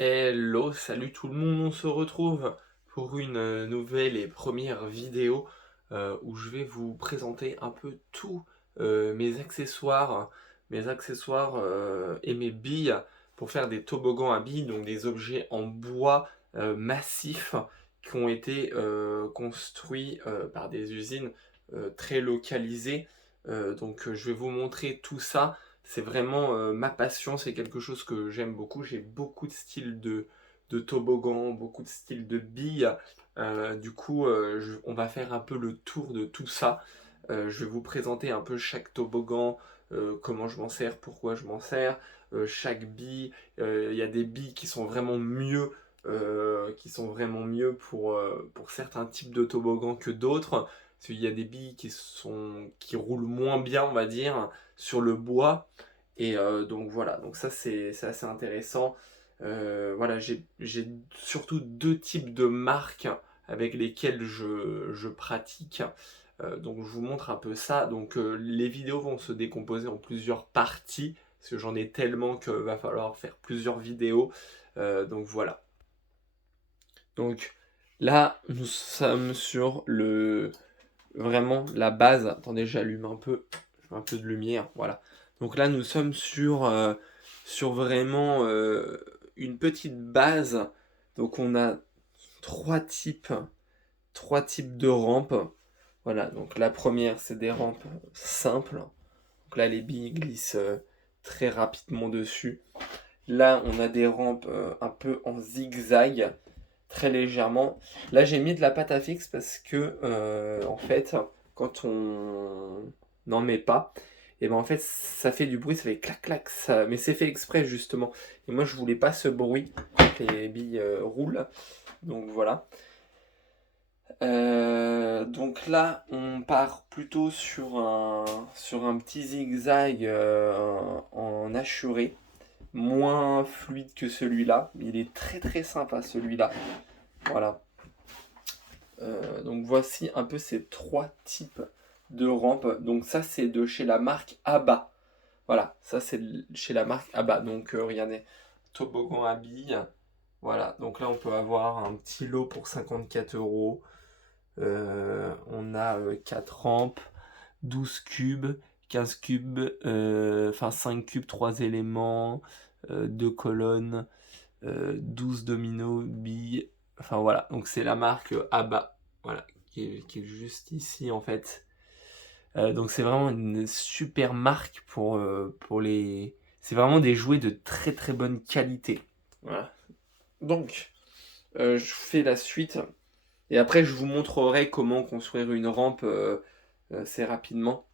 Hello, salut tout le monde, on se retrouve pour une nouvelle et première vidéo où je vais vous présenter un peu tous mes accessoires et mes billes pour faire des toboggans à billes, donc des objets en bois massifs qui ont été construits par des usines très localisées. Je vais vous montrer tout ça. C'est vraiment ma passion, c'est quelque chose que j'aime beaucoup. J'ai beaucoup de styles de toboggan, beaucoup de styles de billes. On va faire un peu le tour de tout ça. Je vais vous présenter un peu chaque toboggan, comment je m'en sers, pourquoi je m'en sers, chaque bille. Il y a des billes qui sont vraiment mieux pour certains types de toboggans que d'autres. Parce qu'il y a des billes qui roulent moins bien, on va dire, sur le bois. Donc voilà, donc ça c'est assez intéressant. Voilà, j'ai surtout deux types de marques avec lesquelles je pratique. Donc je vous montre un peu ça. Les vidéos vont se décomposer en plusieurs parties, parce que j'en ai tellement qu'il va falloir faire plusieurs vidéos. Donc voilà. Donc là, nous sommes sur vraiment la base. Attendez, j'allume un peu, je mets un peu de lumière, voilà. Donc là, nous sommes sur vraiment une petite base. Donc on a trois types, trois types de rampes. Voilà, donc la première, c'est des rampes simples. Donc là, les billes glissent très rapidement dessus. Là, on a des rampes un peu en zigzag, très légèrement. Là, j'ai mis de la pâte à fixe parce que, en fait, quand on n'en met pas, et ben en fait, ça fait du bruit, ça fait clac clac, mais c'est fait exprès justement. Et moi, je voulais pas ce bruit quand les billes roulent. Donc voilà. Donc là, on part plutôt sur un petit zigzag en hachuré, moins fluide que celui-là. Il est très très sympa celui-là. Voilà. Donc voici un peu ces trois types de rampes. Donc ça c'est de chez la marque Abba. Voilà, ça c'est chez la marque Abba. Donc regardez, toboggan à billes. Voilà, donc là on peut avoir un petit lot pour 54 euros. On a 4 rampes, 12 cubes, 15 cubes, enfin 5 cubes, 3 éléments, 2 colonnes, 12 dominos, billes. Enfin voilà, donc c'est la marque ABBA, voilà, qui est juste ici en fait. Donc c'est vraiment une super marque pour les... C'est vraiment des jouets de très très bonne qualité. Voilà. Donc, je fais la suite. Et après, je vous montrerai comment construire une rampe assez rapidement.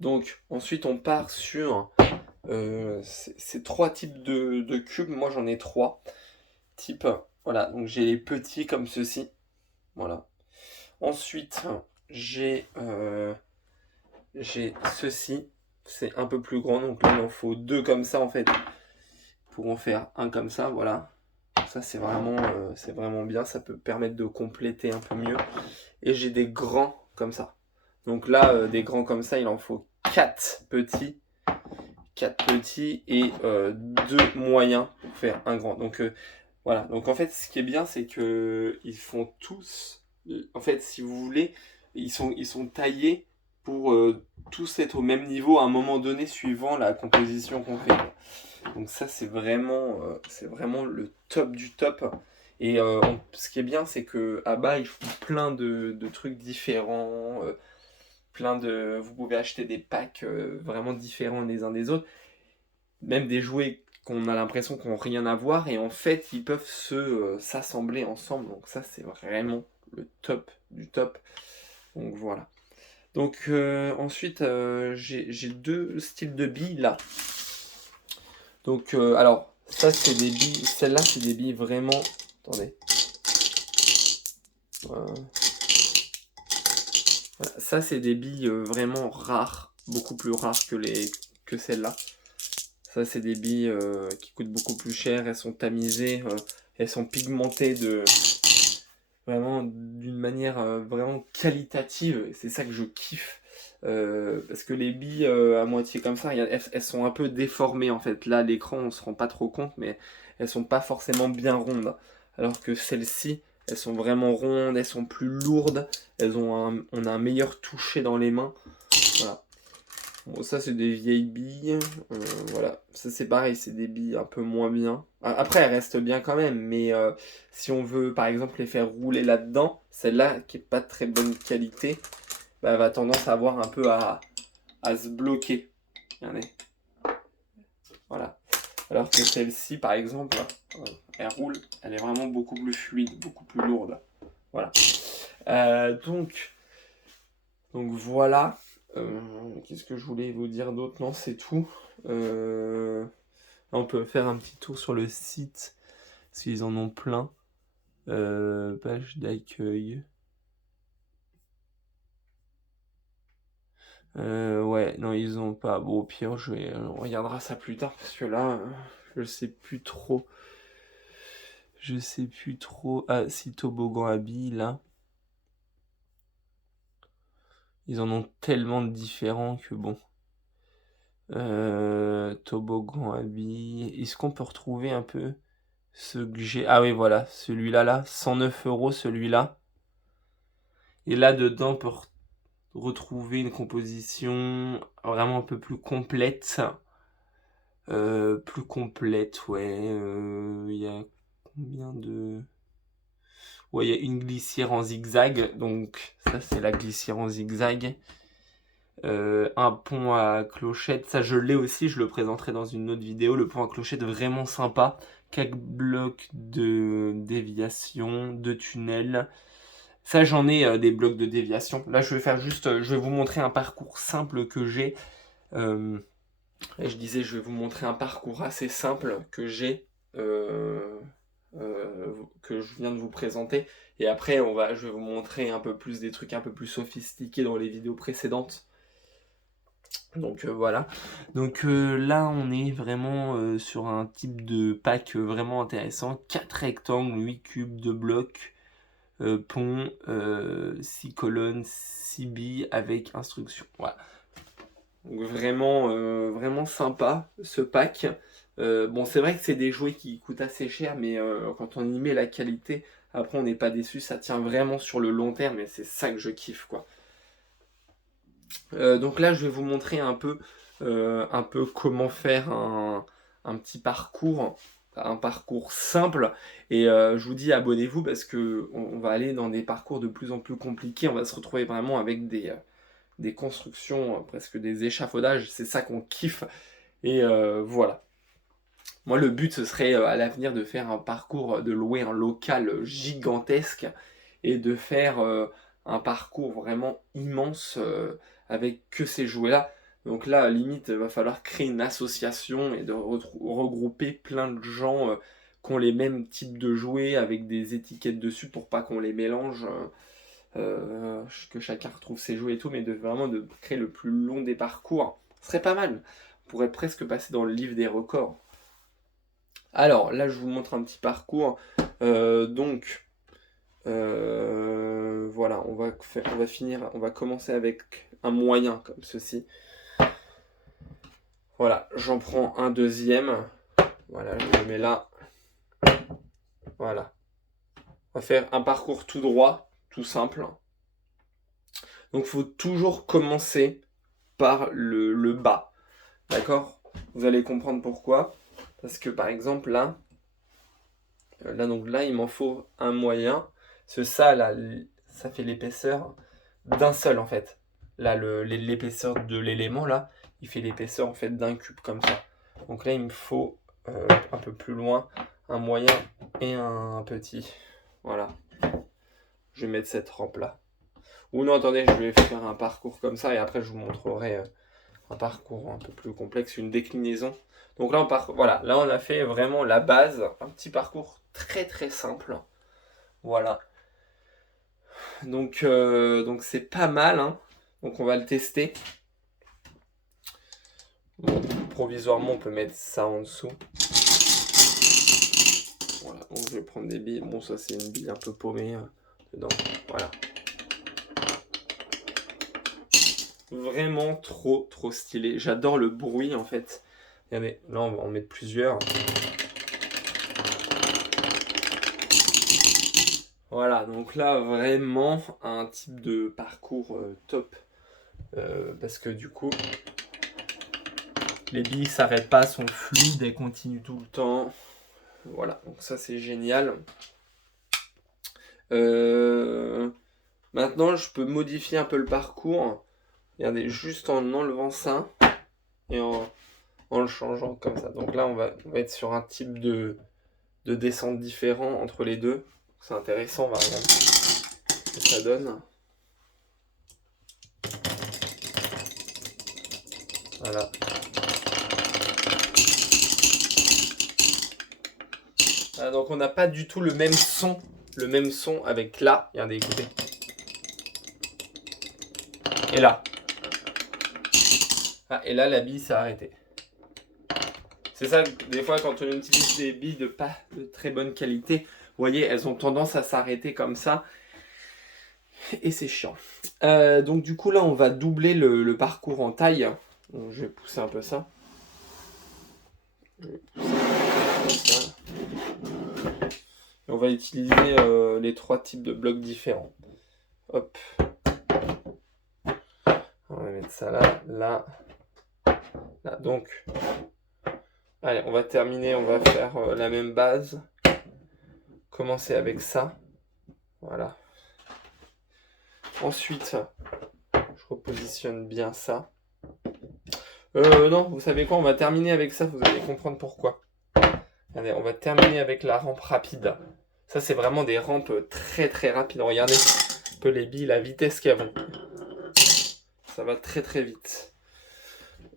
Donc, ensuite, on part sur ces trois types de cubes. Moi, j'en ai trois types. Voilà, donc j'ai les petits comme ceci. Voilà. Ensuite, j'ai ceci. C'est un peu plus grand, donc là, il en faut deux comme ça, en fait, pour en faire un comme ça. Voilà. Ça, c'est vraiment bien. Ça peut permettre de compléter un peu mieux. Et j'ai des grands comme ça. Donc là, des grands comme ça, il en faut 4 petits. 4 petits et 2 moyens pour faire un grand. Donc voilà. Donc en fait, ce qui est bien, c'est que ils font tous. En fait, si vous voulez, ils sont taillés pour tous être au même niveau à un moment donné, suivant la composition qu'on fait. Donc ça, c'est vraiment le top du top. Et ce qui est bien, c'est que à bas, ils font plein de trucs différents. Vous pouvez acheter des packs vraiment différents les uns des autres. Même des jouets qu'on a l'impression qu'ils n'ont rien à voir. Et en fait, ils peuvent s'assembler ensemble. Donc ça, c'est vraiment le top du top. Donc voilà. Donc ensuite, j'ai deux styles de billes là. Donc, alors, ça c'est des billes, celle-là c'est des billes vraiment, attendez, voilà. Ça c'est des billes vraiment rares, beaucoup plus rares que celle-là. Ça c'est des billes qui coûtent beaucoup plus cher, elles sont tamisées, elles sont pigmentées vraiment d'une manière vraiment qualitative, c'est ça que je kiffe. Parce que les billes à moitié comme ça, elles sont un peu déformées en fait. Là, à l'écran, on se rend pas trop compte, mais elles sont pas forcément bien rondes. Alors que celles-ci, elles sont vraiment rondes, elles sont plus lourdes, on a un meilleur toucher dans les mains. Voilà. Bon, ça, c'est des vieilles billes. Voilà. Ça, c'est pareil, c'est des billes un peu moins bien. Après, elles restent bien quand même, mais si on veut, par exemple, les faire rouler là-dedans, celle-là, qui est pas de très bonne qualité, bah, elle va tendance à avoir un peu à se bloquer. Regardez. Voilà. Alors que celle-ci, par exemple, elle roule, elle est vraiment beaucoup plus fluide, beaucoup plus lourde. Voilà. Donc voilà. Qu'est-ce que je voulais vous dire d'autre? Non, c'est tout. On peut faire un petit tour sur le site, parce qu'ils en ont plein. Page d'accueil. Ouais, non, ils ont pas. Bon, au pire, on regardera ça plus tard, parce que là, je sais plus trop. Ah, si Toboggan habille, là. Ils en ont tellement de différents que bon. Toboggan habille. Est-ce qu'on peut retrouver un peu ce que j'ai? Ah oui, voilà, celui-là, là. 109 € celui-là. Et là, dedans, on peut retrouver une composition vraiment un peu plus complète. Ouais. Il y a combien de... Ouais, il y a une glissière en zigzag. Donc, ça, c'est la glissière en zigzag. Un pont à clochette, ça je l'ai aussi, je le présenterai dans une autre vidéo. Le pont à clochette vraiment sympa. 4 blocs de déviation, 2 tunnels. Ça j'en ai des blocs de déviation. Là je vais faire juste, je vais vous montrer un parcours simple que j'ai. Je disais, je vais vous montrer un parcours assez simple que j'ai, que je viens de vous présenter. Et après je vais vous montrer un peu plus des trucs un peu plus sophistiqués dans les vidéos précédentes. Donc voilà. Donc là on est vraiment sur un type de pack vraiment intéressant. 4 rectangles, 8 cubes, 2 blocs, pont, 6 colonnes, 6 billes avec instruction. Voilà. Donc vraiment sympa ce pack. Bon c'est vrai que c'est des jouets qui coûtent assez cher, mais quand on y met la qualité, après on n'est pas déçu, ça tient vraiment sur le long terme et c'est ça que je kiffe quoi. Donc là, je vais vous montrer un peu comment faire un petit parcours, un parcours simple. Et je vous dis, abonnez-vous parce que on va aller dans des parcours de plus en plus compliqués. On va se retrouver vraiment avec des constructions, presque des échafaudages. C'est ça qu'on kiffe. Et voilà. Moi, le but, ce serait à l'avenir de faire un parcours, de louer un local gigantesque et de faire un parcours vraiment immense avec que ces jouets-là. Donc là, à la limite, il va falloir créer une association et de regrouper plein de gens qui ont les mêmes types de jouets avec des étiquettes dessus pour pas qu'on les mélange, que chacun retrouve ses jouets et tout, mais vraiment de créer le plus long des parcours. Ce serait pas mal. On pourrait presque passer dans le livre des records. Alors là, je vous montre un petit parcours. Voilà, on va commencer avec un moyen comme ceci. Voilà, j'en prends un deuxième. Voilà, je le mets là. Voilà. On va faire un parcours tout droit, tout simple. Donc, il faut toujours commencer par le bas. D'accord? Vous allez comprendre pourquoi. Parce que par exemple, là, il m'en faut un moyen. Ça, là, ça fait l'épaisseur d'un seul, en fait. Là, l'épaisseur de l'élément, là, il fait l'épaisseur, en fait, d'un cube, comme ça. Donc là, il me faut, un peu plus loin, un moyen et un petit. Voilà. Je vais mettre cette rampe-là. Ou non, attendez, je vais faire un parcours comme ça, et après, je vous montrerai un parcours un peu plus complexe, une déclinaison. Donc là, voilà, là, on a fait vraiment la base, un petit parcours très, très simple. Voilà. Donc c'est pas mal, hein. Donc on va le tester. Bon, provisoirement, on peut mettre ça en dessous. Voilà, donc je vais prendre des billes. Bon, ça c'est une bille un peu paumée dedans. Voilà. Vraiment trop stylé. J'adore le bruit en fait. Regardez, là on va en mettre plusieurs. Voilà, donc là vraiment un type de parcours top. Parce que du coup, les billes s'arrêtent pas, sont fluides, elles continuent tout le temps. Voilà, donc ça c'est génial. Maintenant, je peux modifier un peu le parcours. Regardez, juste en enlevant ça et en le changeant comme ça. Donc là, on va être sur un type de descente différent entre les deux. C'est intéressant, on va regarder ce que ça donne. Voilà. Ah, donc on n'a pas du tout le même son avec là. Regardez, écoutez. Et là. Ah, et là, la bille s'est arrêtée. C'est ça, des fois, quand on utilise des billes de pas de très bonne qualité, vous voyez, elles ont tendance à s'arrêter comme ça. Et c'est chiant. Donc du coup, là, on va doubler le parcours en taille. Donc, je vais pousser un peu ça. Et on va utiliser les 3 types de blocs différents. Hop. On va mettre ça là, là, là. Donc, allez, on va terminer. On va faire la même base. Commencer avec ça. Voilà. Ensuite, je repositionne bien ça. Non, vous savez quoi, on va terminer avec ça, vous allez comprendre pourquoi. Regardez, on va terminer avec la rampe rapide. Ça, c'est vraiment des rampes très rapides. Regardez un peu les billes, la vitesse qu'elles vont. Ça va très vite.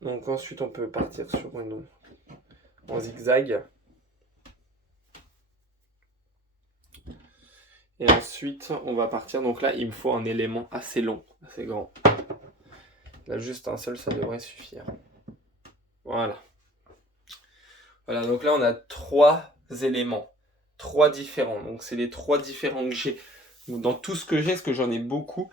Donc ensuite, on peut partir sur une en zigzag. Et ensuite, on va partir. Donc là, il me faut un élément assez long, assez grand. Là, juste un seul, ça devrait suffire. Voilà. Voilà, donc là, on a 3 éléments. 3 différents. Donc, c'est les 3 différents que j'ai. Donc, dans tout ce que j'ai, parce que j'en ai beaucoup.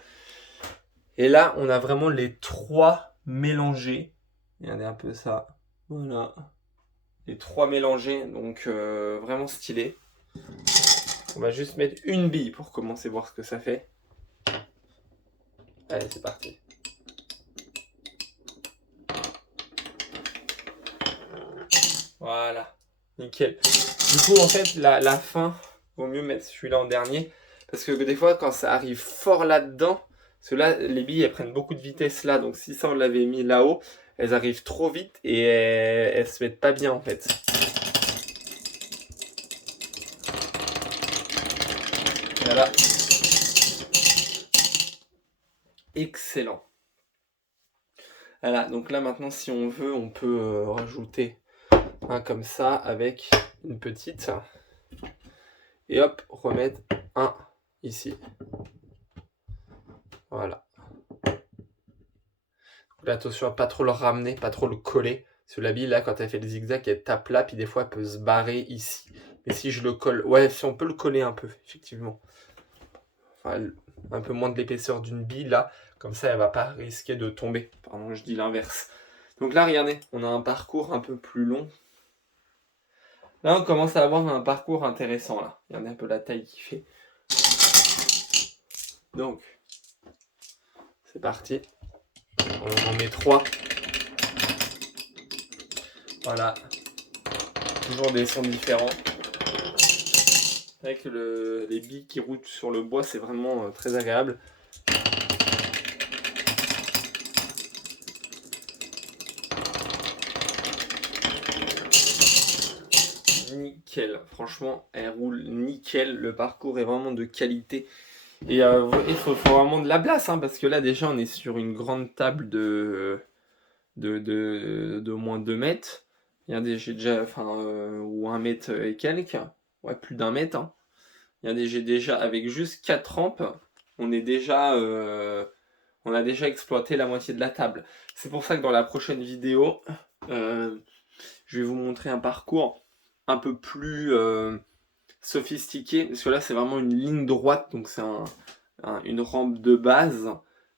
Et là, on a vraiment les 3 mélangés. Regardez un peu ça. Voilà. Les 3 mélangés. Donc, vraiment stylé. On va juste mettre une bille pour commencer à voir ce que ça fait. Allez, c'est parti. Voilà. Nickel. Du coup, en fait, la fin, vaut mieux mettre celui-là en dernier. Parce que des fois, quand ça arrive fort là-dedans, parce que là, les billes, elles prennent beaucoup de vitesse là. Donc, si ça, on l'avait mis là-haut, elles arrivent trop vite et elles se mettent pas bien, en fait. Voilà. Excellent. Voilà, donc là, maintenant, si on veut, on peut rajouter un comme ça avec une petite. Et hop, remettre un ici. Voilà. Là, attention à pas trop le ramener, pas trop le coller. Parce que la bille, là, quand elle fait le zigzag, elle tape là, puis des fois, elle peut se barrer ici. Mais si je le colle... Ouais, si on peut le coller un peu, effectivement. Enfin, un peu moins de l'épaisseur d'une bille, là. Comme ça, elle va pas risquer de tomber. Pardon, je dis l'inverse. Donc là, regardez, on a un parcours un peu plus long. Là, on commence à avoir un parcours intéressant, là. Regardez un peu la taille qu'il fait. Donc, c'est parti. On en met 3. Voilà. Toujours des sons différents. Avec les billes qui roulent sur le bois, c'est vraiment très agréable. Nickel, franchement, elle roule nickel. Le parcours est vraiment de qualité. Et il faut vraiment de la place, hein, parce que là, déjà, on est sur une grande table de moins 2 mètres. Regardez, j'ai déjà, ou 1 mètre et quelques. Ouais, plus d'1 mètre. Hein. Regardez, j'ai déjà, avec juste 4 rampes, on a déjà exploité la moitié de la table. C'est pour ça que dans la prochaine vidéo, je vais vous montrer un parcours un peu plus sophistiqué. Parce que là, c'est vraiment une ligne droite, donc c'est une rampe de base.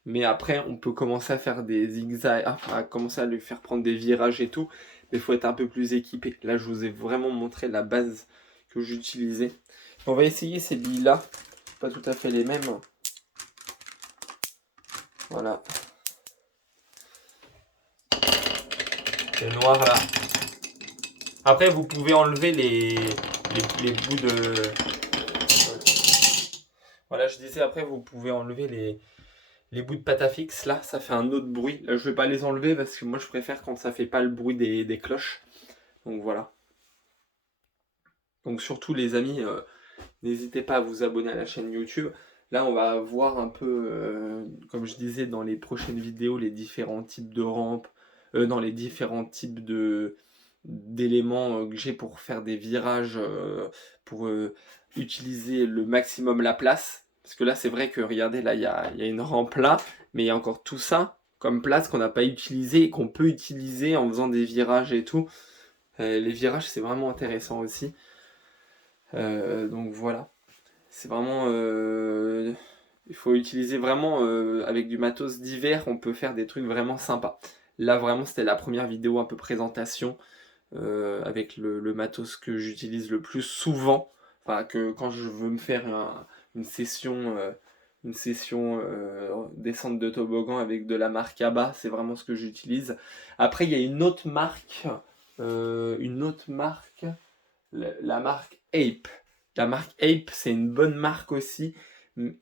Mais après, on peut commencer à faire des zigzags, à commencer à lui faire prendre des virages et tout. Mais il faut être un peu plus équipé. Là, je vous ai vraiment montré la base que j'utilisais. On va essayer ces billes-là. Pas tout à fait les mêmes. Voilà. Le noir là. Après, vous pouvez enlever les bouts de... Voilà, je disais, après, vous pouvez enlever les bouts de pâte à fixe. Là, ça fait un autre bruit. Là, je vais pas les enlever parce que moi, je préfère quand ça fait pas le bruit des cloches. Donc voilà. Donc surtout, les amis, n'hésitez pas à vous abonner à la chaîne YouTube. Là, on va voir un peu, comme je disais, dans les prochaines vidéos, les différents types de rampes, dans les différents types d'éléments que j'ai pour faire des virages, pour utiliser le maximum la place. Parce que là, c'est vrai que, regardez, là, il y a une rampe là, mais il y a encore tout ça comme place qu'on n'a pas utilisé et qu'on peut utiliser en faisant des virages et tout. Les virages, c'est vraiment intéressant aussi. Donc voilà. C'est vraiment... il faut utiliser vraiment avec du matos d'hiver, on peut faire des trucs vraiment sympas. Là vraiment c'était la première vidéo un peu présentation avec le matos que j'utilise le plus souvent. Enfin que quand je veux me faire une session descente de toboggan avec de la marque ABBA, c'est vraiment ce que j'utilise. Après il y a une autre marque, la marque Ape. La marque Ape, c'est une bonne marque aussi.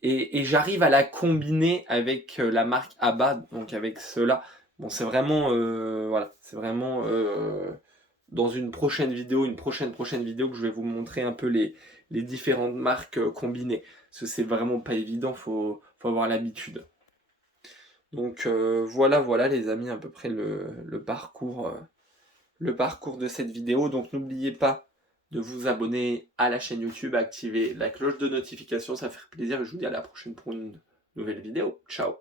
Et j'arrive à la combiner avec la marque ABBA, donc avec cela. Bon, c'est vraiment, voilà, c'est vraiment dans une prochaine vidéo, une prochaine vidéo que je vais vous montrer un peu les différentes marques combinées. Parce que c'est vraiment pas évident, faut avoir l'habitude. Donc voilà les amis, à peu près le parcours de cette vidéo. Donc n'oubliez pas de vous abonner à la chaîne YouTube, activer la cloche de notification, ça fait plaisir. Et je vous dis à la prochaine pour une nouvelle vidéo. Ciao.